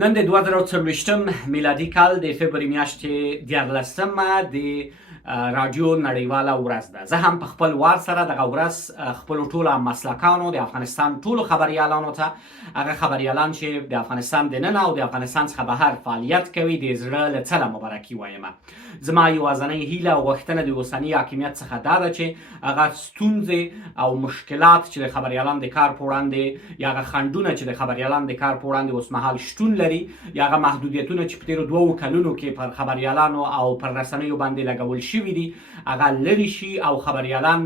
نن د 2024 میلادي کال د فبرवरी میاشتې 14مه د راډیو نړیواله ورځ ده. زه هم په خپل وار سره دغه ورځ خپلو ټولو مسلکانو د افغانستان ټولو خبریالانو ته، هغه خبریالان چې د افغانستان دننه او د افغانستان څخه بهر فعالیت کوي، د زړه له څله مبارکي وایم. زما یوازینۍ هیله او غوښتنه د اوسني حاکمیت څخه دا ده چې هغه ستونزې او مشکلات چې د خبریالانو د کار په وړاندې یا هغه خنډونه چې د خبریالانو د کار په وړاندې اوسمهال شتون لري، یا هغه محدودیتونه چې په تیرو 2 کلونو کې پر خبریالانو او پر رسنیو باندې لګول شوي دي، هغه لرې شي او خبریالان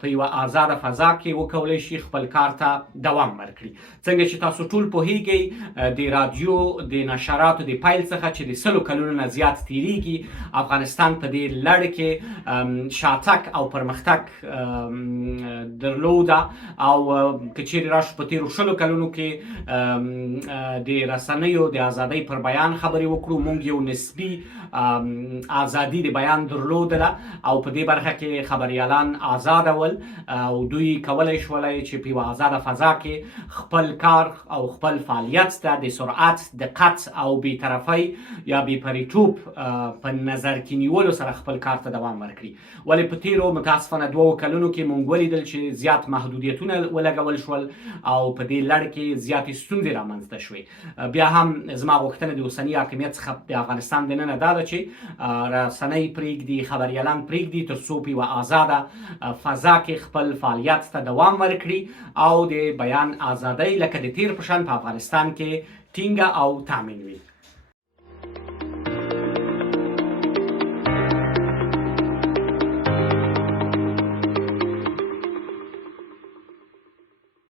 په یوه آزاده فضا کې وکولی شي خپل کار ته دوام ورکړي. څنګه چې تاسو ټول پوهیږئ، د رادیو د نشراتو د پیل څخه چې د 100 کلونو نه زیات تیریږي، افغانستان په دې لړ کې شاتګ او پرمختګ درلوده، او که چیرې راشو په تیرو 100 کلونو کې د رسنیو د ازادۍ پر بیان خبرې وکړو، موږ یو نسبي ازادي د بیان درلودله او په دې برخه کې خبریالان آزاده ول او دوی کولی شولای چې په یوه آزاده فضا کې خپل کار او خپل فعالیت ته د سرعت، دقت او بیطرفۍ یا بیپریتوب په نظر کې نیولو سره خپل کار ته دوام ورکړي. ولې په تیرو متاسفانه 2 کلونو کې موږ ولیدل چې زیات محدودیتونه ولګول شول او په دې لړ کې زیاتې ستونزې رامنځته شوې. بیا هم زما غوښتنه د اوسني حاکمیت څخه د افغانستان دننه دا ده چې رسنۍ پرېږدي، خبریالان پرېږدي، تر څو په یوه آزاده فضا کې خپل فعالیت ته دوام ورکړي او د بیان ازادۍ لکه د تیر په شان په افغانستان کې ټینګه او تامین وي.